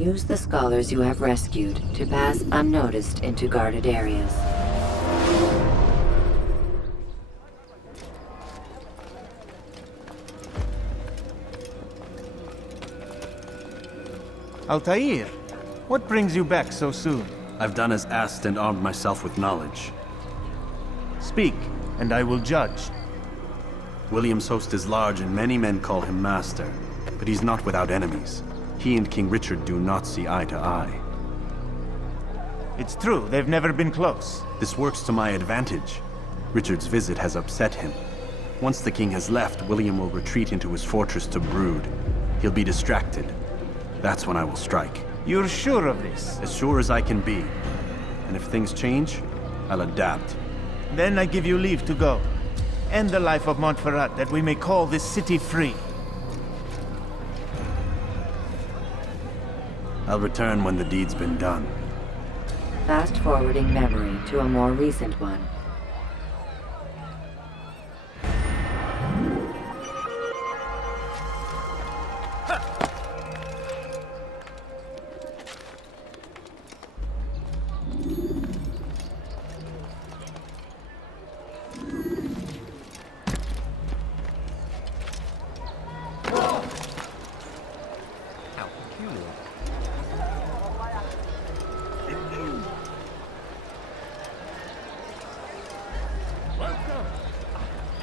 Use the scholars you have rescued to pass unnoticed into guarded areas. Altair, what brings you back so soon? I've done as asked and armed myself with knowledge. Speak, and I will judge. William's host is large and many men call him master, but he's not without enemies. He and King Richard do not see eye to eye. It's true, they've never been close. This works to my advantage. Richard's visit has upset him. Once the king has left, William will retreat into his fortress to brood. He'll be distracted. That's when I will strike. You're sure of this? As sure as I can be. And if things change, I'll adapt. Then I give you leave to go. End the life of Montferrat, that we may call this city free. I'll return when the deed's been done. Fast-forwarding memory to a more recent one.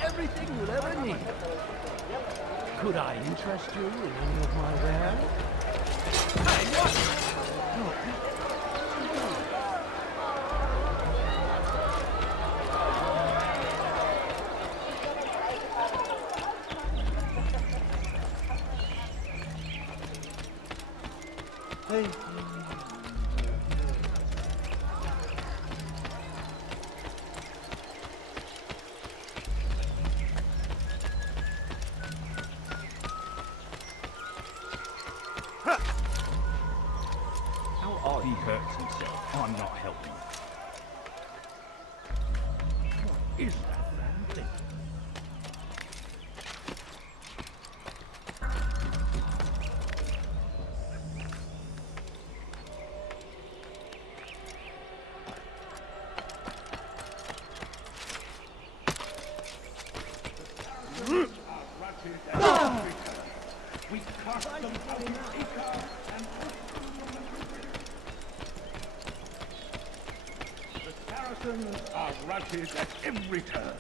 Everything you'll ever need. Could I interest you in any of my wares? Hey, what? No. Hey. He hurts himself. I'm not helping. What is that damn thing? We cast them out of Acre and Saracens are routed at every turn.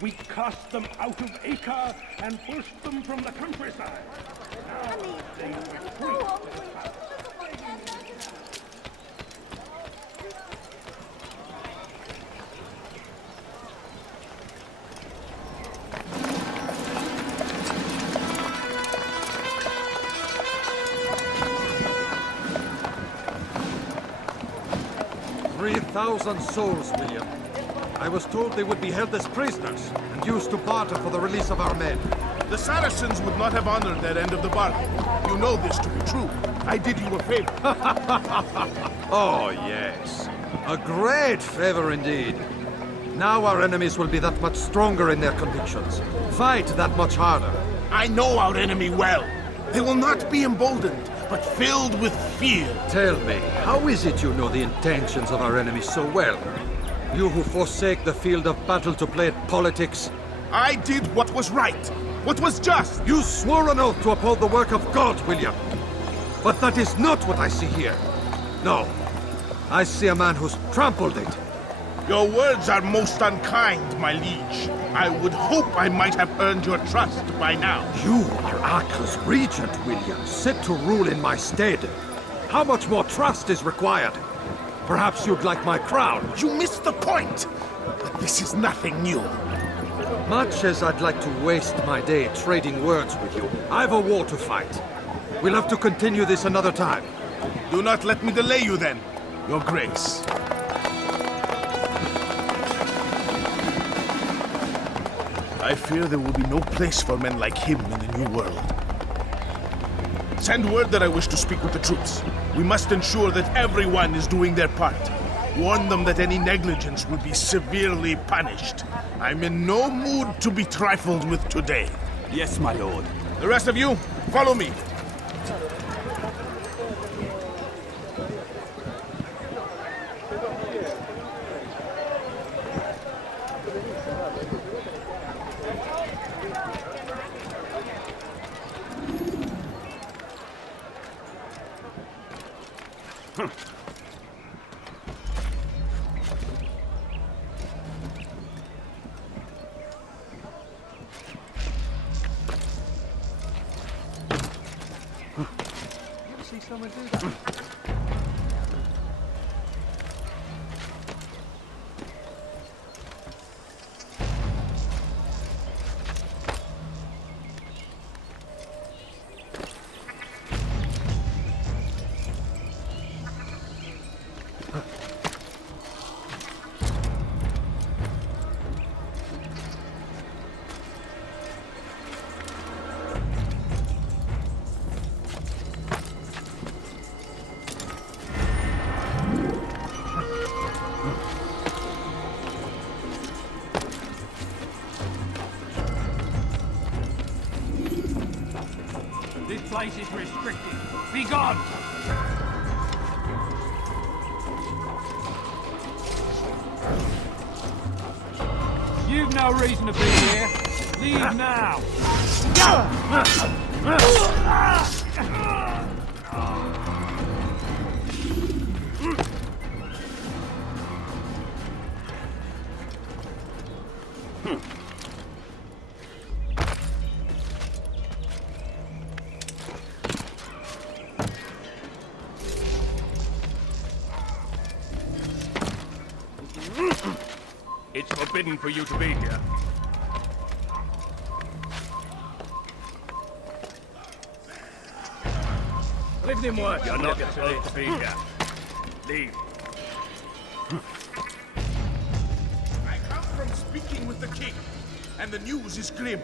We cast them out of Acre and pushed them from the countryside. Now they retreat to the south. 3,000 souls, William. I was told they would be held as prisoners and used to barter for the release of our men. The Saracens would not have honored their end of the bargain. You know this to be true. I did you a favor. Oh, yes. A great favor indeed. Now our enemies will be that much stronger in their convictions. Fight that much harder. I know our enemy well. They will not be emboldened, but filled with fear. Tell me, how is it you know the intentions of our enemies so well? You who forsake the field of battle to play at politics? I did what was right, what was just. You swore an oath to uphold the work of God, William. But that is not what I see here. No. I see a man who's trampled it. Your words are most unkind, my liege. I would hope I might have earned your trust by now. You are Acre's regent, William, set to rule in my stead. How much more trust is required? Perhaps you'd like my crown. You missed the point. But this is nothing new. Much as I'd like to waste my day trading words with you, I've a war to fight. We'll have to continue this another time. Do not let me delay you then, Your Grace. I fear there will be no place for men like him in the New World. Send word that I wish to speak with the troops. We must ensure that everyone is doing their part. Warn them that any negligence will be severely punished. I'm in no mood to be trifled with today. Yes, my lord. The rest of you, follow me. This place is restricted. Be gone! You've no reason to be here. Leave now! It's forbidden for you to be here. Live in work. You're not supposed to be here. Leave. I come from speaking with the king, and the news is grim.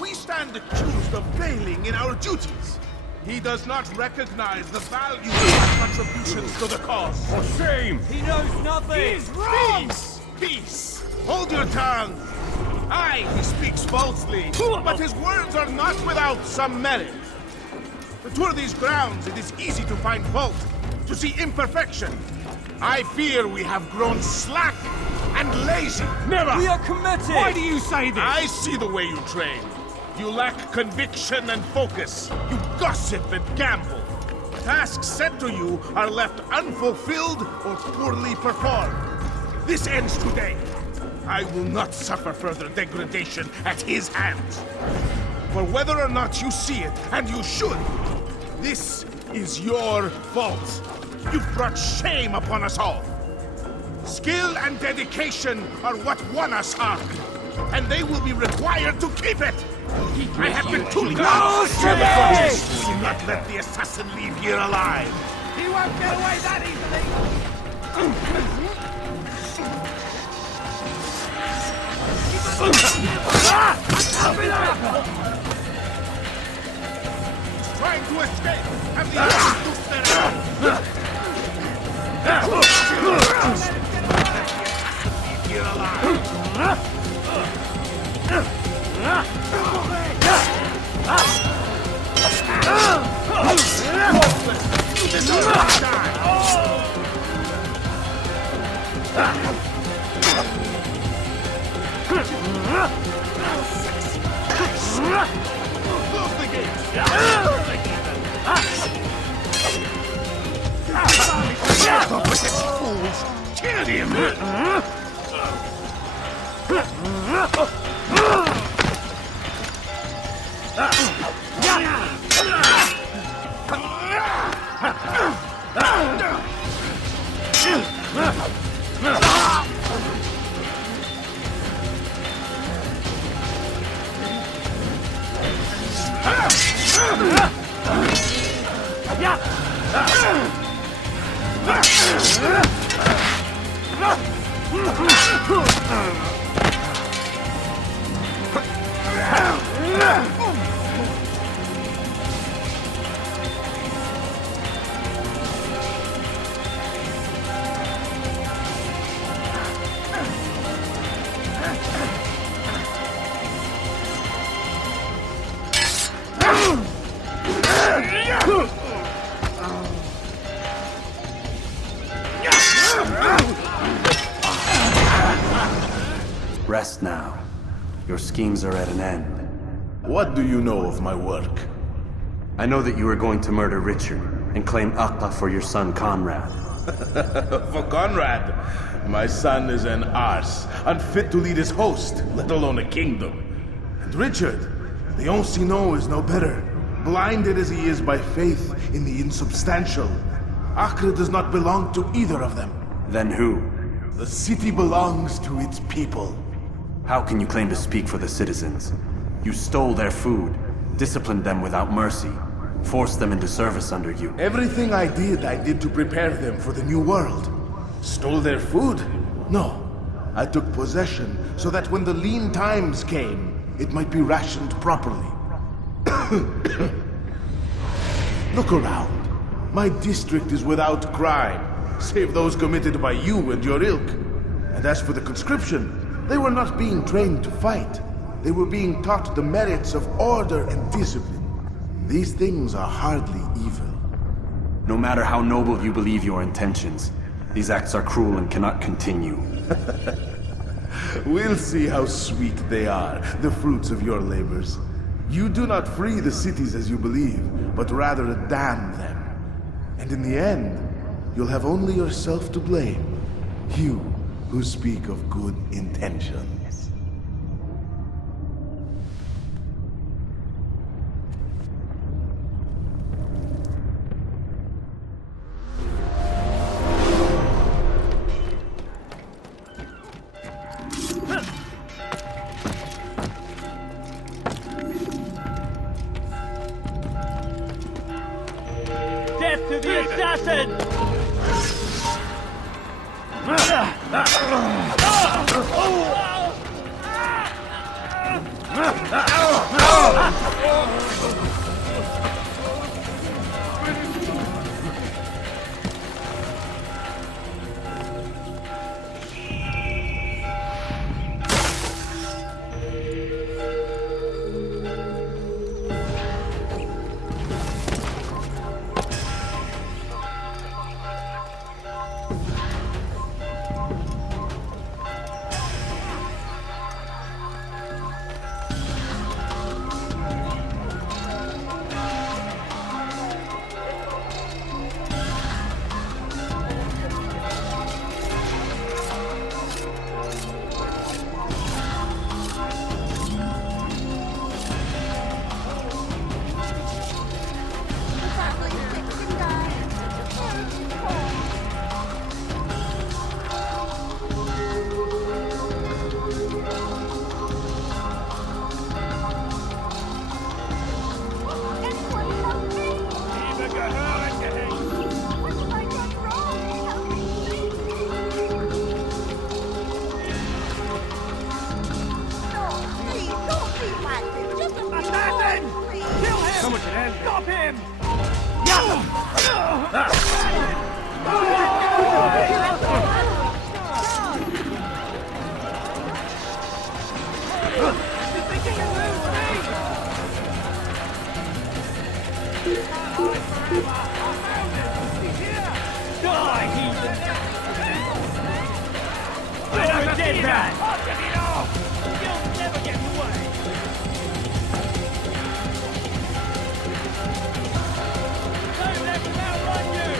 We stand accused of failing in our duties. He does not recognize the value of our contributions to the cause. For shame! He knows nothing! He's wrong! Peace! Hold your tongue! Aye, he speaks falsely, but his words are not without some merit. To tour these grounds, it is easy to find fault, to see imperfection. I fear we have grown slack and lazy. Never! We are committed! Why do you say this? I see the way you train. You lack conviction and focus. You gossip and gamble. Tasks set to you are left unfulfilled or poorly performed. This ends today. I will not suffer further degradation at his hands. For whether or not you see it, and you should, this is your fault. You've brought shame upon us all. Skill and dedication are what won us Ark, and they will be required to keep it. I have been too long. Do not let the assassin leave here alive. He won't get away that easily! Trying to escape. Have the others loose their arms. Leave here alive. You deserve to die. Close the gates. Fools! Kill him! Rest now. Your schemes are at an end. What do you know of my work? I know that you are going to murder Richard and claim Acre for your son Conrad. For Conrad, my son is an arse, unfit to lead his host, let alone a kingdom. And Richard, the Ancien is no better, blinded as he is by faith in the insubstantial. Acre does not belong to either of them. Then who? The city belongs to its people. How can you claim to speak for the citizens? You stole their food, disciplined them without mercy, forced them into service under you. Everything I did to prepare them for the new world. Stole their food? No. I took possession so that when the lean times came, it might be rationed properly. Look around. My district is without crime, save those committed by you and your ilk. And as for the conscription, they were not being trained to fight. They were being taught the merits of order and discipline. These things are hardly evil. No matter how noble you believe your intentions, these acts are cruel and cannot continue. We'll see how sweet they are, the fruits of your labors. You do not free the cities as you believe, but rather damn them. And in the end, you'll have only yourself to blame. You who speak of good intentions. Death to the assassin! Stop him! Die, heathen! You're a dead man! You'll never get away! Don't let them outrun you!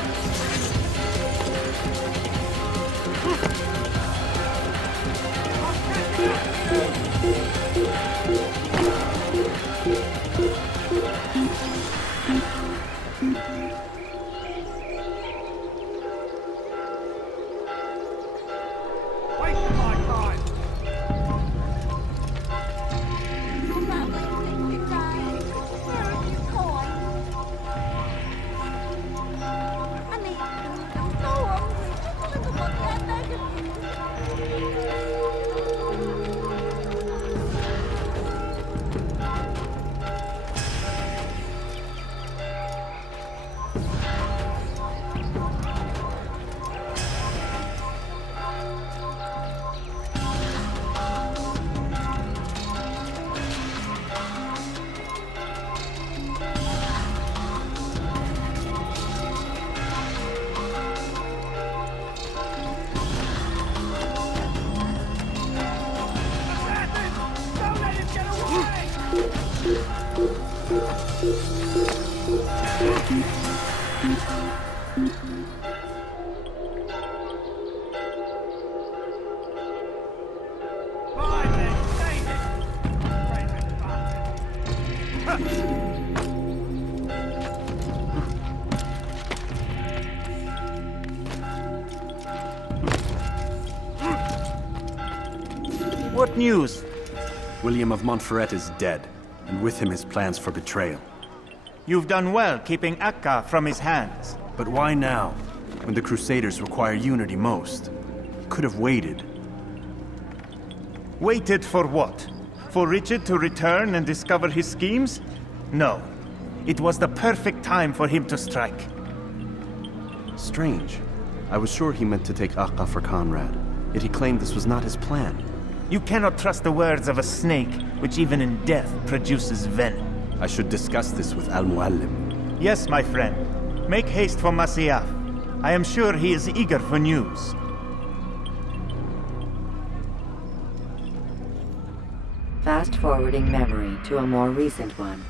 Wasting my time! What news? William of Montferrat is dead, and with him his plans for betrayal. You've done well keeping Akka from his hands. But why now, when the Crusaders require unity most? He could have waited. Waited for what? For Richard to return and discover his schemes? No. It was the perfect time for him to strike. Strange. I was sure he meant to take Akka for Conrad, yet he claimed this was not his plan. You cannot trust the words of a snake, which even in death produces venom. I should discuss this with Al-Muallim. Yes, my friend. Make haste for Masyaf. I am sure he is eager for news. Fast-forwarding memory to a more recent one.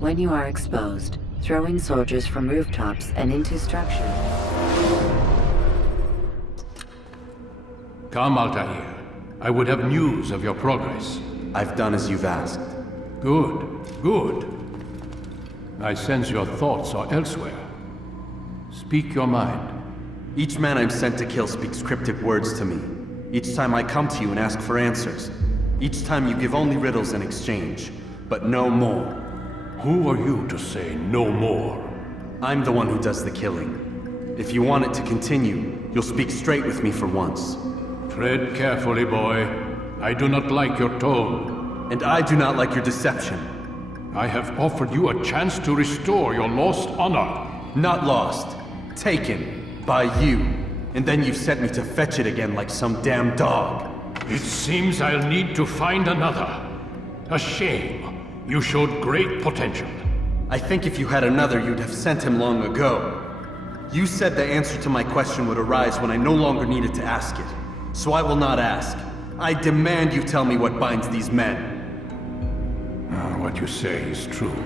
When you are exposed, throwing soldiers from rooftops and into structures. Come, Altair. I would have news of your progress. I've done as you've asked. Good, good. I sense your thoughts are elsewhere. Speak your mind. Each man I'm sent to kill speaks cryptic words to me. Each time I come to you and ask for answers. Each time you give only riddles in exchange, but no more. Who are you to say no more? I'm the one who does the killing. If you want it to continue, you'll speak straight with me for once. Tread carefully, boy. I do not like your tone. And I do not like your deception. I have offered you a chance to restore your lost honor. Not lost. Taken. By you. And then you've sent me to fetch it again like some damn dog. It seems I'll need to find another. A shame. You showed great potential. I think if you had another, you'd have sent him long ago. You said the answer to my question would arise when I no longer needed to ask it. So I will not ask. I demand you tell me what binds these men. What you say is true.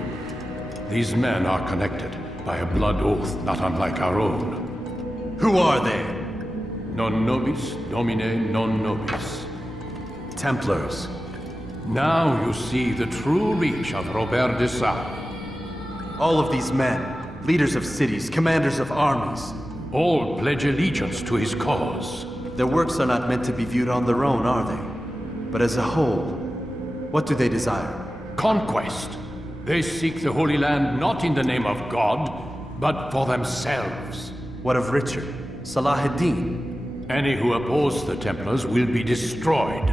These men are connected by a blood oath not unlike our own. Who are they? Non nobis, domine non nobis. Templars. Now you see the true reach of Robert de Sales. All of these men, leaders of cities, commanders of armies. All pledge allegiance to his cause. Their works are not meant to be viewed on their own, are they? But as a whole, what do they desire? Conquest. They seek the Holy Land not in the name of God, but for themselves. What of Richard? Salah ad-Din? Any who oppose the Templars will be destroyed.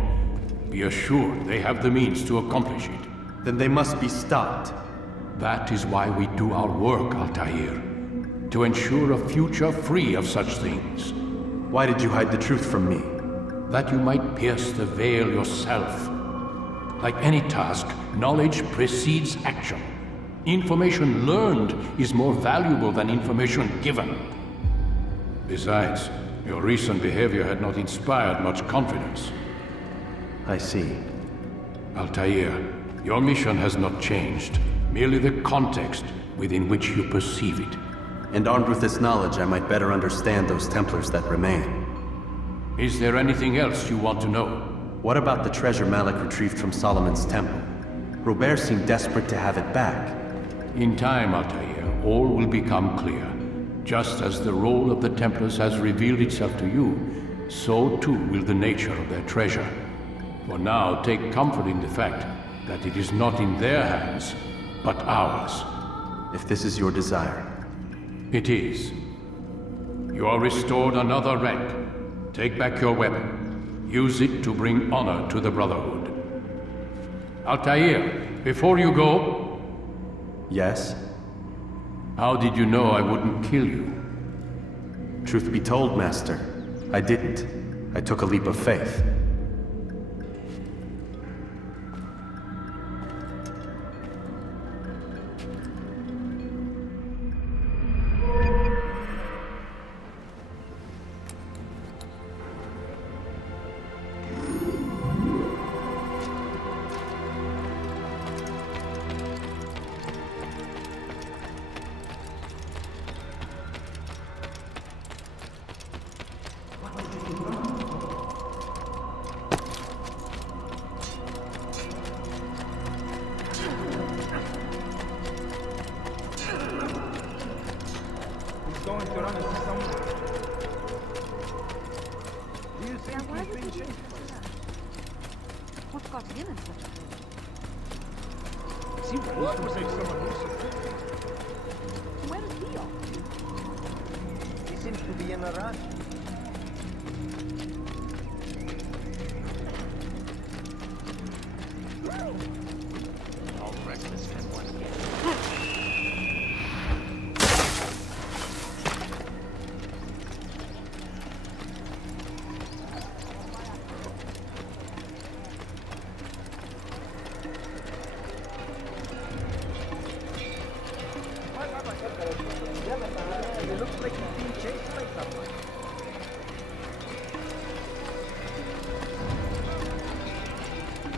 Be assured they have the means to accomplish it. Then they must be stopped. That is why we do our work, Altair. To ensure a future free of such things. Why did you hide the truth from me? That you might pierce the veil yourself. Like any task, knowledge precedes action. Information learned is more valuable than information given. Besides, your recent behavior had not inspired much confidence. I see. Altair, your mission has not changed. Merely the context within which you perceive it. And armed with this knowledge, I might better understand those Templars that remain. Is there anything else you want to know? What about the treasure Malik retrieved from Solomon's temple? Robert seemed desperate to have it back. In time, Altair, all will become clear. Just as the role of the Templars has revealed itself to you, so too will the nature of their treasure. For now, take comfort in the fact that it is not in their hands, but ours. If this is your desire. It is. You are restored another rank. Take back your weapon. Use it to bring honor to the Brotherhood. Altair, before you go... Yes? How did you know I wouldn't kill you? Truth be told, Master, I didn't. I took a leap of faith. going to run into someone. Do you think Why he's did been you do chased? that? What got him in such a hurry? It seems like he's going to save someone recently. Where is he off? He seems to be in a rush. It looks like he's being chased by someone.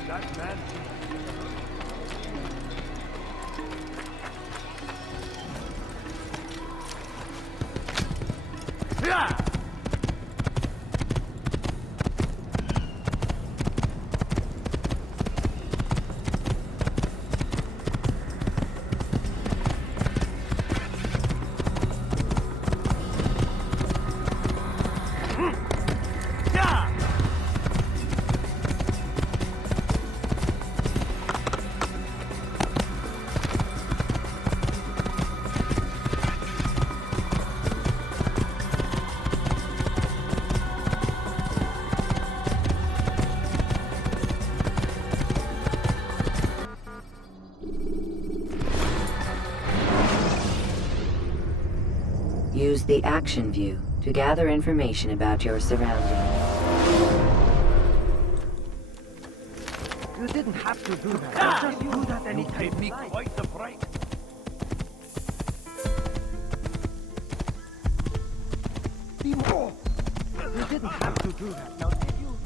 That man Use the action view to gather information about your surroundings. You didn't have to do that. Just do that anytime. You gave me quite the fright. Be more. You didn't have to do that. Now, did you?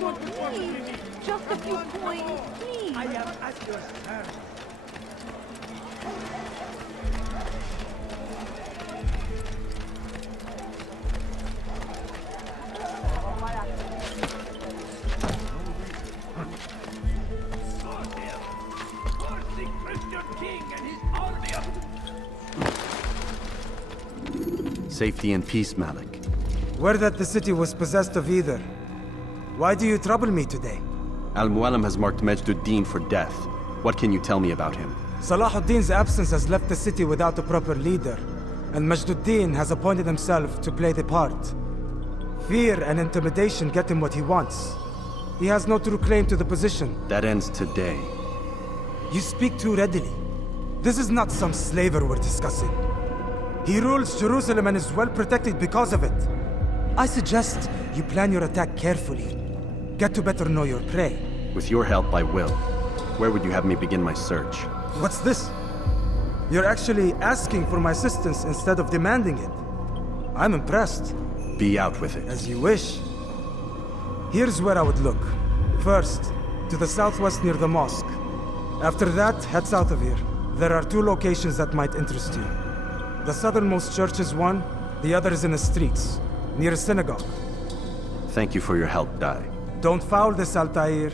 No, please don't leave. Just a few coins, please. I am at your service. Safety and peace, Malik. Word that the city was possessed of either. Why do you trouble me today? Al-Mualim has marked Majduddin for death. What can you tell me about him? Salahuddin's absence has left the city without a proper leader, and Majduddin has appointed himself to play the part. Fear and intimidation get him what he wants. He has no true claim to the position. That ends today. You speak too readily. This is not some slaver we're discussing. He rules Jerusalem and is well protected because of it. I suggest you plan your attack carefully. Get to better know your prey. With your help, I will. Where would you have me begin my search? What's this? You're actually asking for my assistance instead of demanding it. I'm impressed. Be out with it. As you wish. Here's where I would look. First, to the southwest near the mosque. After that, head south of here. There are 2 locations that might interest you. The southernmost church is one, the other is in the streets, near a synagogue. Thank you for your help, Dai. Don't foul this, Altair.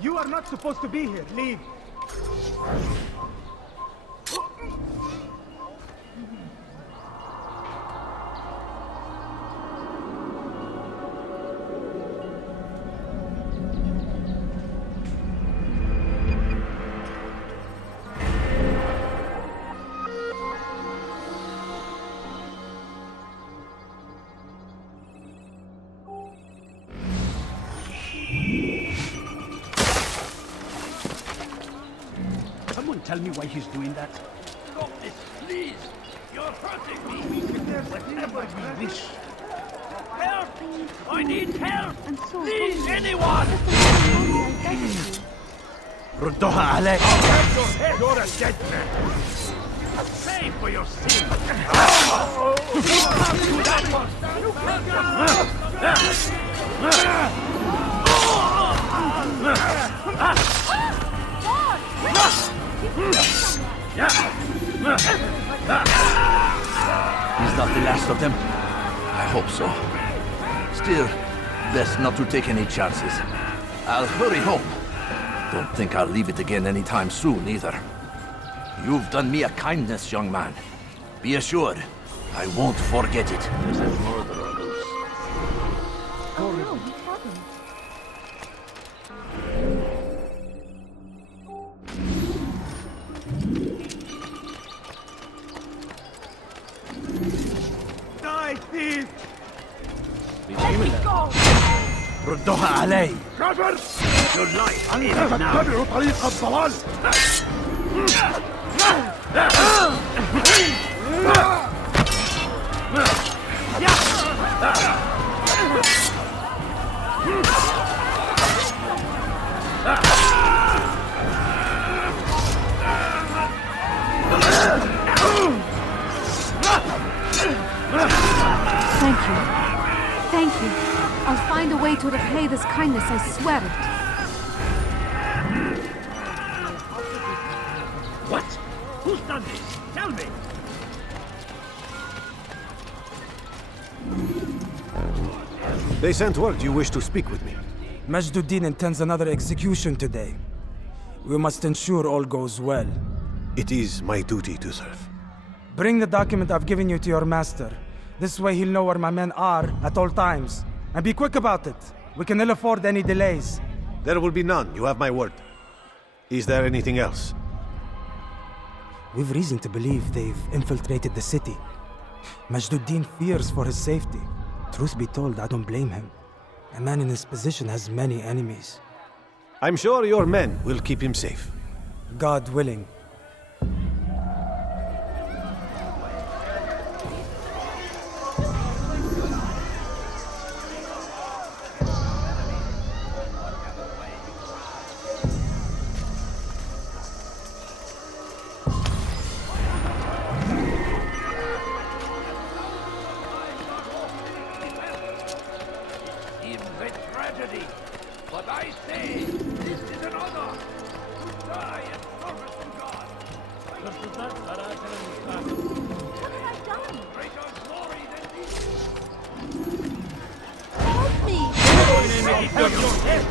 You are not supposed to be here. Leave. Someone tell me why he's doing that? Stop this, please! You're hurting me! Whatever we wish. Help! I need help! Please, anyone! ردوها عليك. I'll have your head! You're a dead man! Pay for your sin! He's not the last of them. I hope so. Still, best not to take any chances. I'll hurry home. Don't think I'll leave it again anytime soon, either. You've done me a kindness, young man. Be assured, I won't forget it. There's a murderer loose. Oh no, he hasn't. Die, thief! Let me go! ردوها علي. Robert! Your life ends now! تتبعوا طريق الضلال! Thank you. Thank you. I'll find a way to repay this kindness, I swear it. What? Who's done this? Tell me! They sent word you wish to speak with me. Majduddin intends another execution today. We must ensure all goes well. It is my duty to serve. Bring the document I've given you to your master. This way he'll know where my men are at all times. And be quick about it. We can ill afford any delays. There will be none, you have my word. Is there anything else? We've reason to believe they've infiltrated the city. Majduddin fears for his safety. Truth be told, I don't blame him. A man in his position has many enemies. I'm sure your men will keep him safe. God willing. Invent tragedy! But I say, this is an honor! To die in service to God! What have I done? Greater glory than this! Help me! I'll have your head!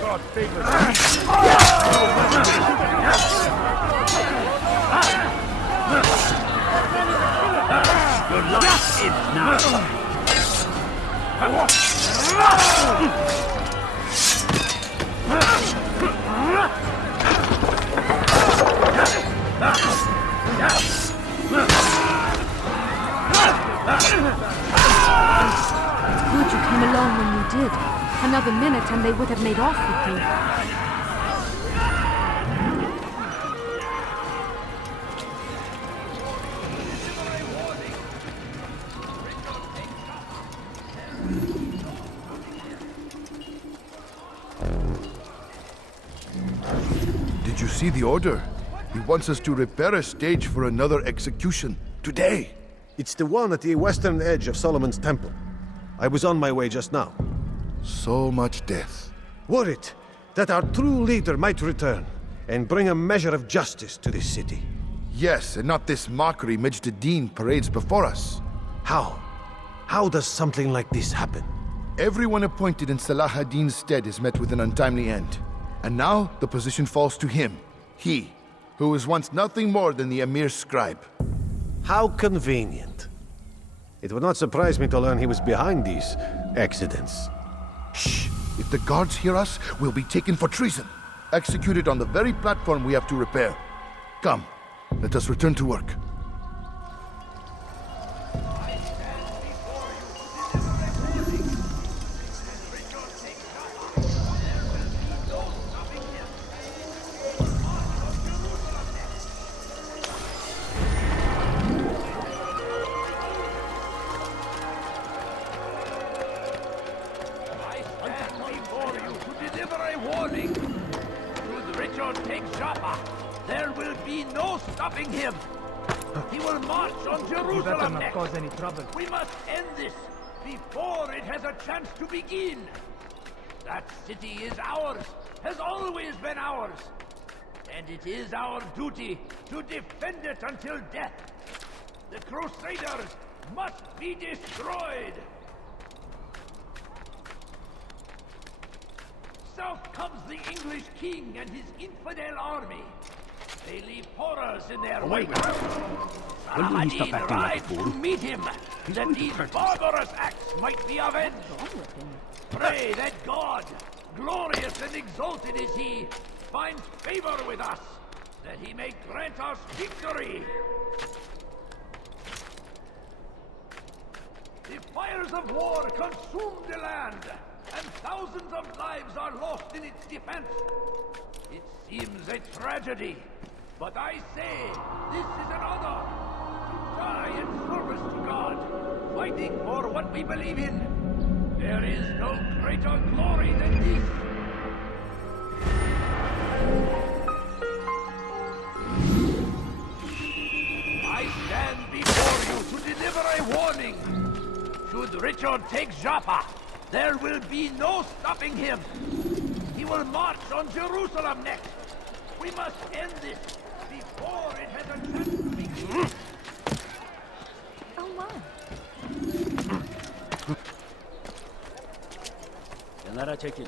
God favor Your life is now! Good you came along when you did. Another minute and they would have made off with me. Did you see the order? He wants us to repair a stage for another execution. Today! It's the one at the western edge of Solomon's Temple. I was on my way just now. So much death. Worried that our true leader might return and bring a measure of justice to this city. Yes, and not this mockery Majd Addin parades before us. How? How does something like this happen? Everyone appointed in Salah ad-Din's stead is met with an untimely end. And now the position falls to him. He, who was once nothing more than the Emir's scribe. How convenient. It would not surprise me to learn he was behind these accidents. Shh! If the guards hear us, we'll be taken for treason. Executed on the very platform we have to repair. Come, let us return to work. We must end this before it has a chance to begin. That city is ours, has always been ours. And it is our duty to defend it until death. The Crusaders must be destroyed. South comes the English king and his infidel army. They leave horrors in their wake. Salah ad-Din rides to meet him, that these barbarous acts might be avenged. Pray that God, glorious and exalted is he, finds favor with us, that he may grant us victory. The fires of war consume the land, and thousands of lives are lost in its defense. It seems a tragedy. But I say, this is an honor, to die in service to God, fighting for what we believe in. There is no greater glory than this. I stand before you to deliver a warning. Should Richard take Jaffa, there will be no stopping him. He will march on Jerusalem next. We must end this before it has a chance to begin. Oh my. Kenara çekil.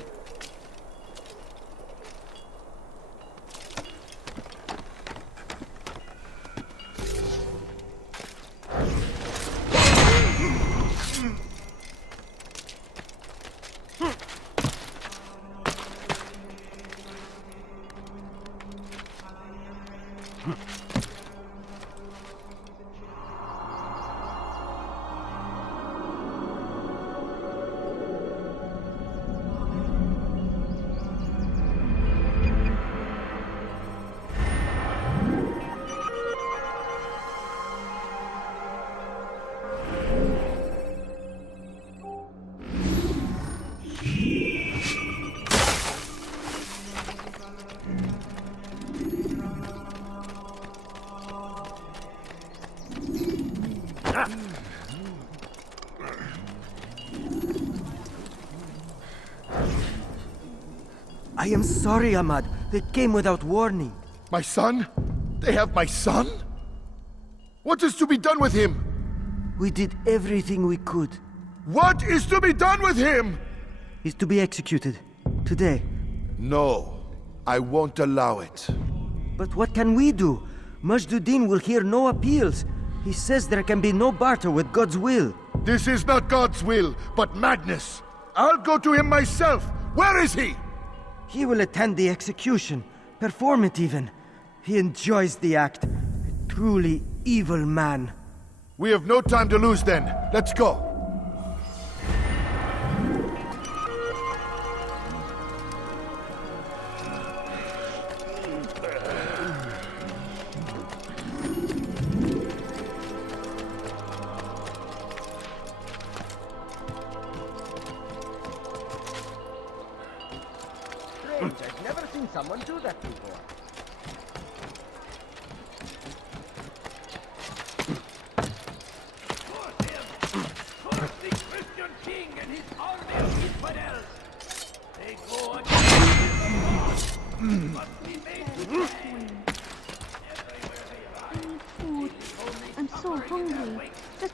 I am sorry, Ahmad. They came without warning. My son? They have my son? What is to be done with him? We did everything we could. What is to be done with him? He's to be executed. Today. No. I won't allow it. But what can we do? Majd Addin will hear no appeals. He says there can be no barter with God's will. This is not God's will, but madness. I'll go to him myself. Where is he? He will attend the execution. Perform it even. He enjoys the act. A truly evil man. We have no time to lose then. Let's go. I've never seen someone do that before.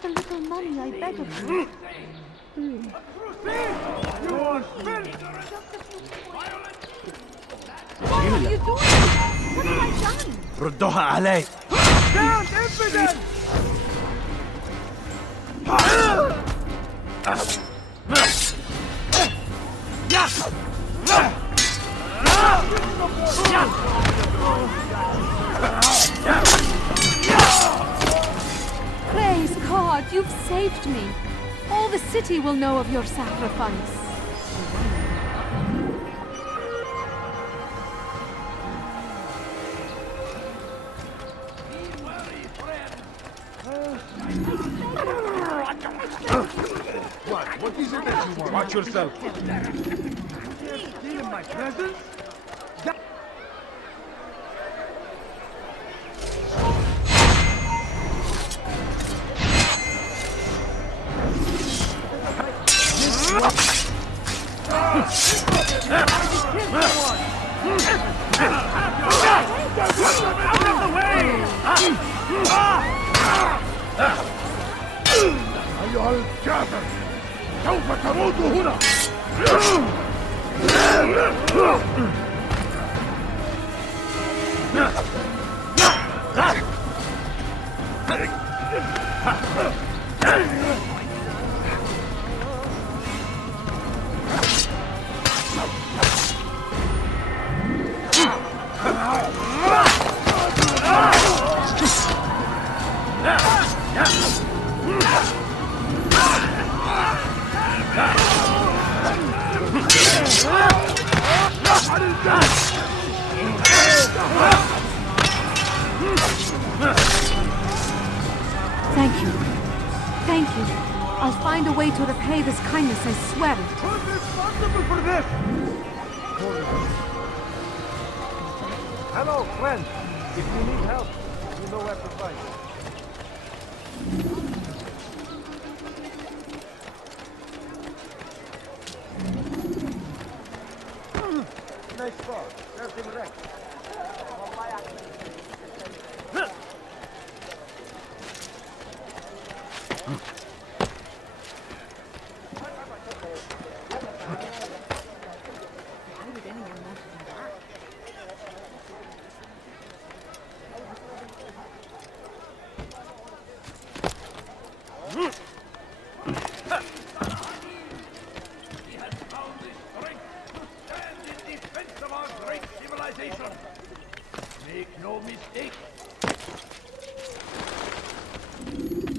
Just a little money, I beg of you. What are you doing? What have I done? ردوها علي. Down, infidel! Praise God, you've saved me. All the city will know of your sacrifice. What is it that you want? Watch yourself. Stealing my presents? أيها الكافر سوف تموت هنا Thank you. Thank you. I'll find a way to repay this kindness, I swear it. Who's responsible for this? Hello, friend. If you need help, you know where to find me. Nice spot. There's him wrecked.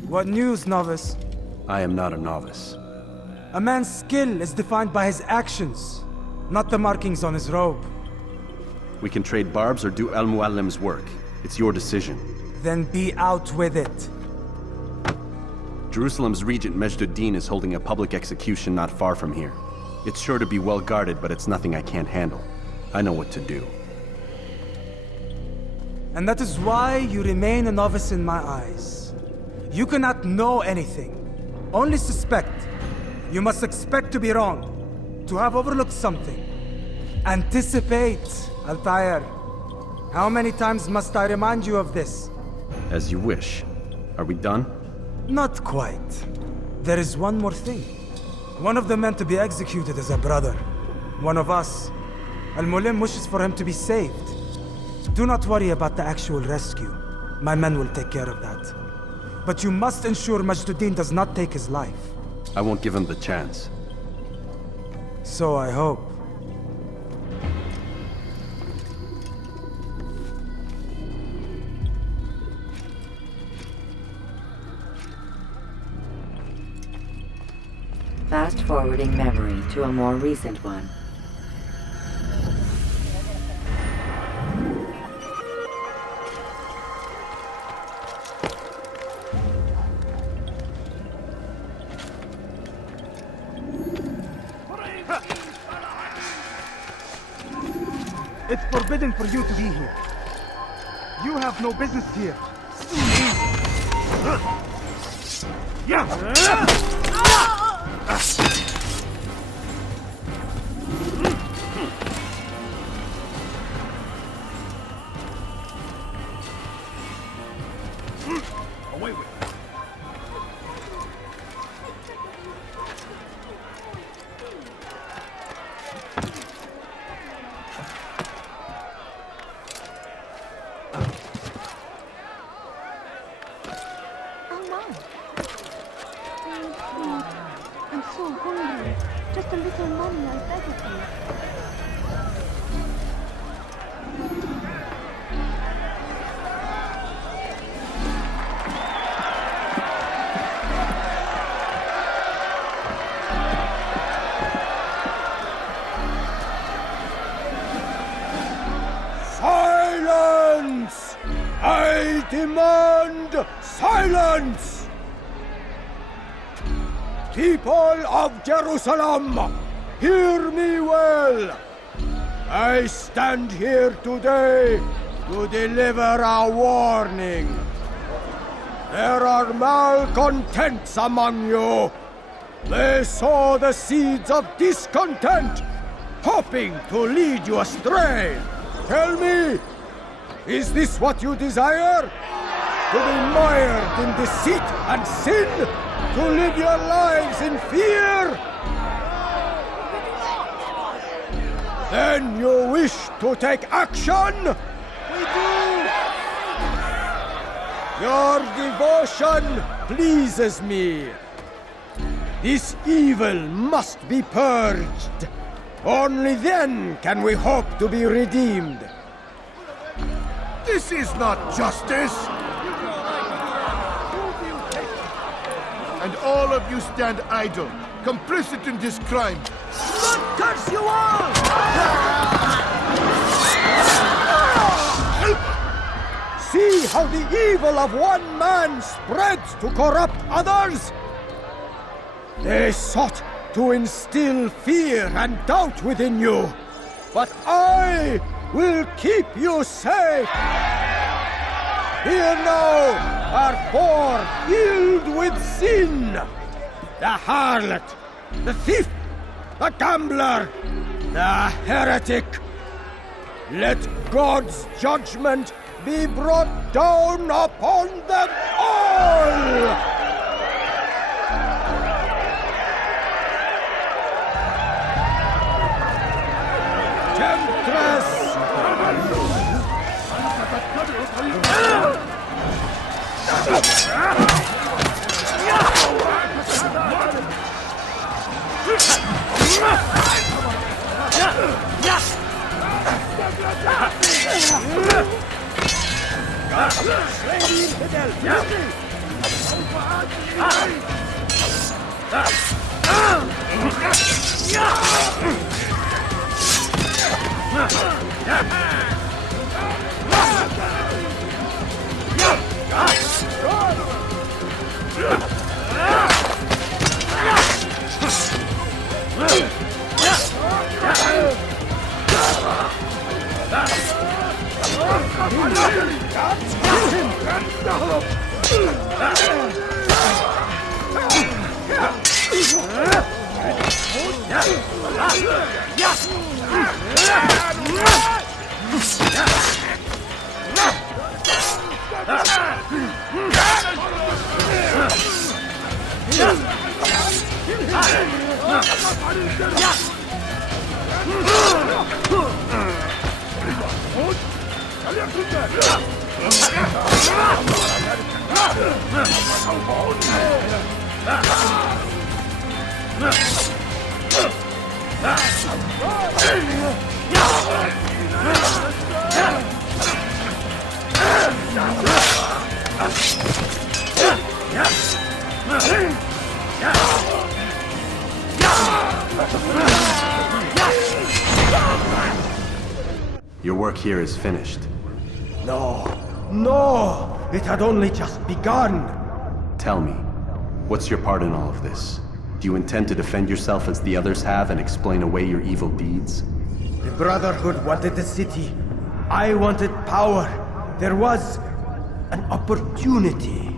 What news, novice? I am not a novice. A man's skill is defined by his actions, not the markings on his robe. We can trade barbs or do Al Muallim's work. It's your decision. Then be out with it. Jerusalem's regent Majduddin is holding a public execution not far from here. It's sure to be well guarded, but it's nothing I can't handle. I know what to do. And that is why you remain a novice in my eyes. You cannot know anything, only suspect. You must expect to be wrong, to have overlooked something. Anticipate, Altair. How many times must I remind you of this? As you wish. Are we done? Not quite. There is one more thing. One of the men to be executed is a brother. One of us. Al-Mulim wishes for him to be saved. Do not worry about the actual rescue. My men will take care of that. But you must ensure Majduddin does not take his life. I won't give him the chance. So I hope. Fast-forwarding memory to a more recent one. It's forbidden for you to be here. You have no business here. Away with it. a little money, I beg of you. Silence! I demand silence! People of Jerusalem, hear me well. I stand here today to deliver a warning. There are malcontents among you. They sow the seeds of discontent, hoping to lead you astray. Tell me, is this what you desire? To be mired in deceit and sin? To live your lives in fear? Then you wish to take action? We do! Your devotion pleases me. This evil must be purged. Only then can we hope to be redeemed. This is not justice! And all of you stand idle, complicit in this crime. God curse you all! See how the evil of one man spreads to corrupt others? They sought to instill fear and doubt within you, but I will keep you safe. Here now are four filled with sin. The harlot, the thief, the gambler, the heretic. Let God's judgment be brought down upon them all! Your work here is finished. No, no! It had only just begun! Tell me, what's your part in all of this? Do you intend to defend yourself as the others have and explain away your evil deeds? The Brotherhood wanted the city. I wanted power. There was an opportunity.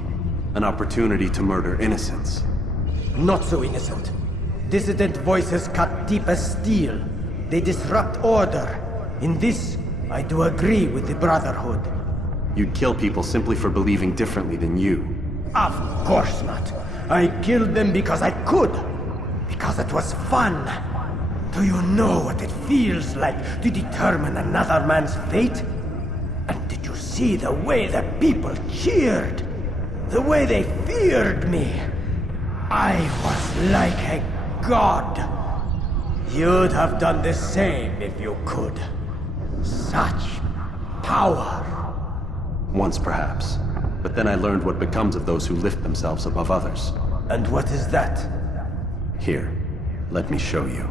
An opportunity to murder innocents. Not so innocent. Dissident voices cut deep as steel. They disrupt order. In this, I do agree with the Brotherhood. You'd kill people simply for believing differently than you. Of course not. I killed them because I could. Because it was fun. Do you know what it feels like to determine another man's fate? And did you see the way the people cheered? The way they feared me? I was like a god. You'd have done the same if you could. Such power. Once, perhaps. But then I learned what becomes of those who lift themselves above others. And what is that? Here, let me show you.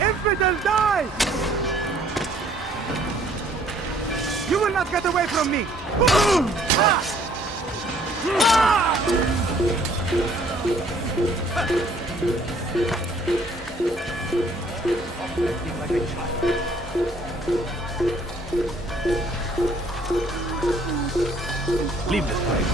Infidel, die! You will not get away from me! Leave this place.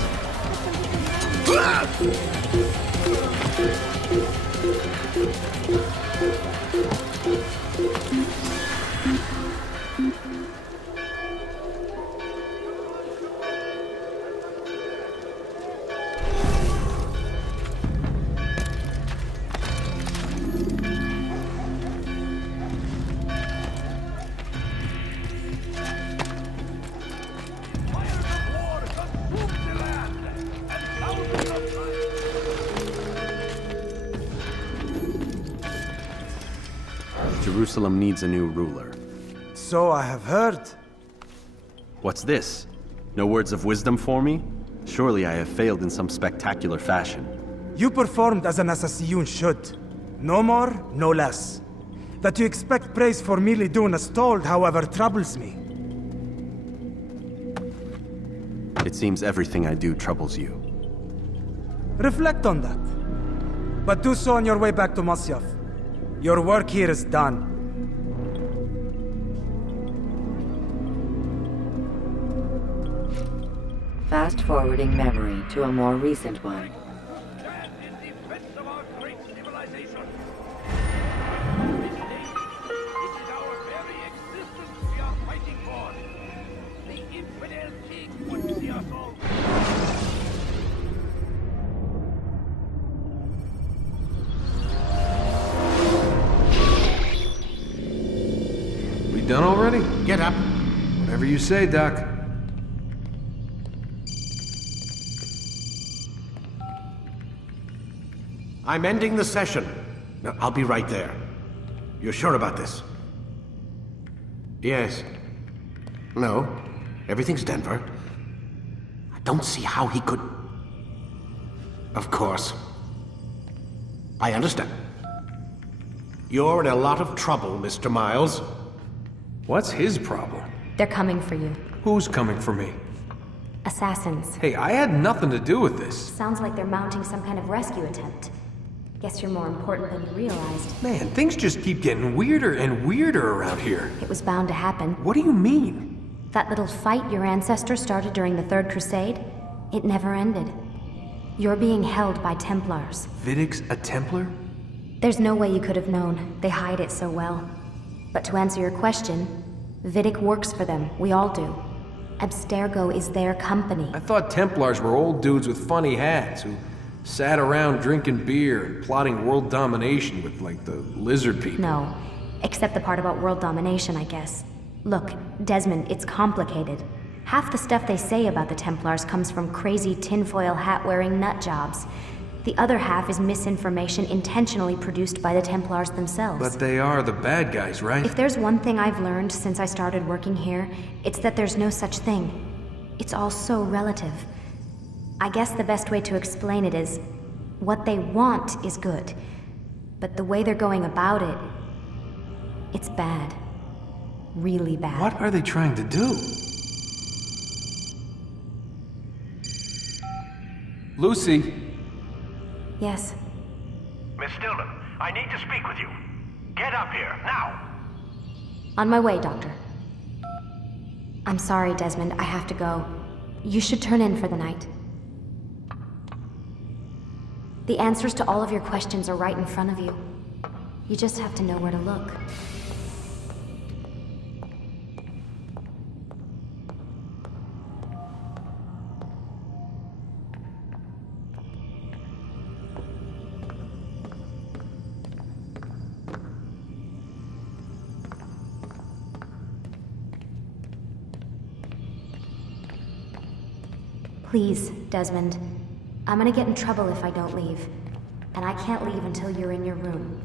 Jerusalem needs a new ruler. So I have heard. What's this? No words of wisdom for me? Surely I have failed in some spectacular fashion. You performed as an assassin should. No more, no less. That you expect praise for merely doing as told, however, troubles me. It seems everything I do troubles you. Reflect on that. But do so on your way back to Masyaf. Your work here is done. Fast forwarding memory to a more recent one. Done already? Get up. Whatever you say, Doc. I'm ending the session. No, I'll be right there. You're sure about this? Yes. No. Everything's Denver. I don't see how he could... Of course. I understand. You're in a lot of trouble, Mr. Miles. What's his problem? They're coming for you. Who's coming for me? Assassins. Hey, I had nothing to do with this. Sounds like they're mounting some kind of rescue attempt. Guess you're more important than you realized. Man, things just keep getting weirder and weirder around here. It was bound to happen. What do you mean? That little fight your ancestors started during the Third Crusade, it never ended. You're being held by Templars. Vidic's a Templar? There's no way you could have known. They hide it so well. But to answer your question, Vidic works for them. We all do. Abstergo is their company. I thought Templars were old dudes with funny hats who sat around drinking beer and plotting world domination with, like, the lizard people. No. Except the part about world domination, I guess. Look, Desmond, it's complicated. Half the stuff they say about the Templars comes from crazy tinfoil hat-wearing nutjobs. The other half is misinformation intentionally produced by the Templars themselves. But they are the bad guys, right? If there's one thing I've learned since I started working here, it's that there's no such thing. It's all so relative. I guess the best way to explain it is, what they want is good. But the way they're going about it, it's bad. Really bad. What are they trying to do? Lucy? Yes. Miss Stillman, I need to speak with you. Get up here, now! On my way, Doctor. I'm sorry, Desmond. I have to go. You should turn in for the night. The answers to all of your questions are right in front of you. You just have to know where to look. Please, Desmond. I'm gonna get in trouble if I don't leave. And I can't leave until you're in your room.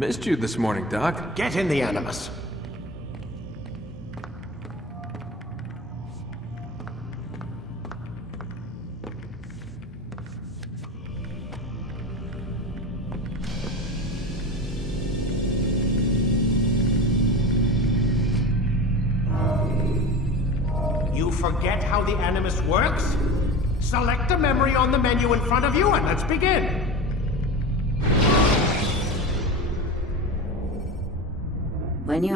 Missed you this morning, Doc. Get in the Animus. You forget how the Animus works? Select a memory on the menu in front of you and let's begin. When you